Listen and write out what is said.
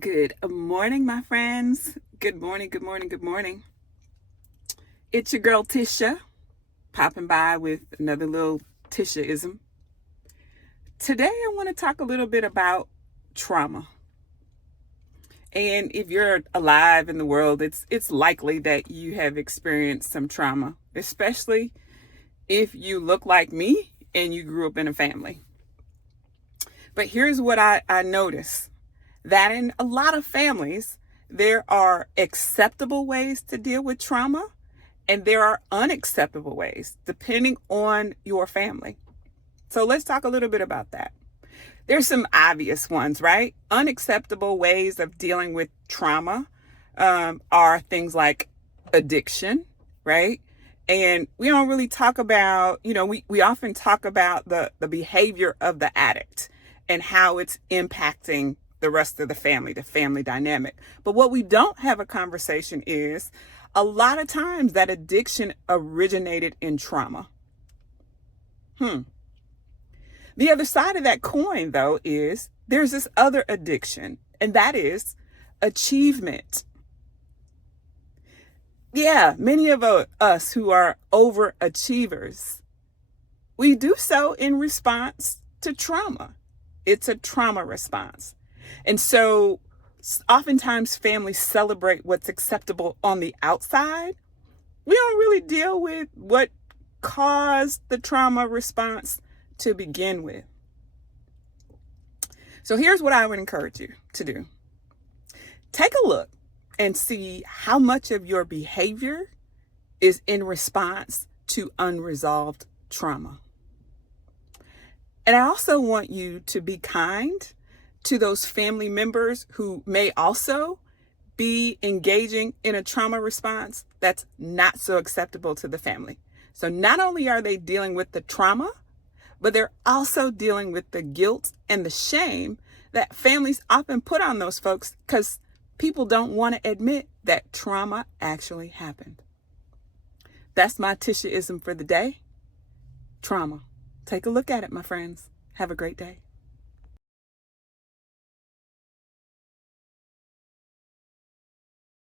Good morning, my friends. Good morning, good morning, good morning. It's your girl Tisha, popping by with another little Tishaism. Today, I want to talk a little bit about trauma. And if you're alive in the world, it's likely that you have experienced some trauma, especially if you look like me and you grew up in a family. But here's what I notice, that in a lot of families, there are acceptable ways to deal with trauma and there are unacceptable ways depending on your family. So let's talk a little bit about that. There's some obvious ones, right? Unacceptable ways of dealing with trauma are things like addiction, right? And we don't really talk about, we often talk about the behavior of the addict and how it's impacting the rest of the family dynamic. But what we don't have a conversation is a lot of times that addiction originated in trauma. The other side of that coin, though, is there's this other addiction, and that is achievement. Yeah, many of us who are overachievers, we do so in response to trauma. It's a trauma response. And so oftentimes families celebrate what's acceptable on the outside. We don't really deal with what caused the trauma response to begin with. So here's what I would encourage you to do. Take a look and see how much of your behavior is in response to unresolved trauma. And I also want you to be kind to those family members who may also be engaging in a trauma response that's not so acceptable to the family. So not only are they dealing with the trauma, but they're also dealing with the guilt and the shame that families often put on those folks because people don't want to admit that trauma actually happened. That's my Tishaism for the day. Trauma. Take a look at it, my friends. Have a great day.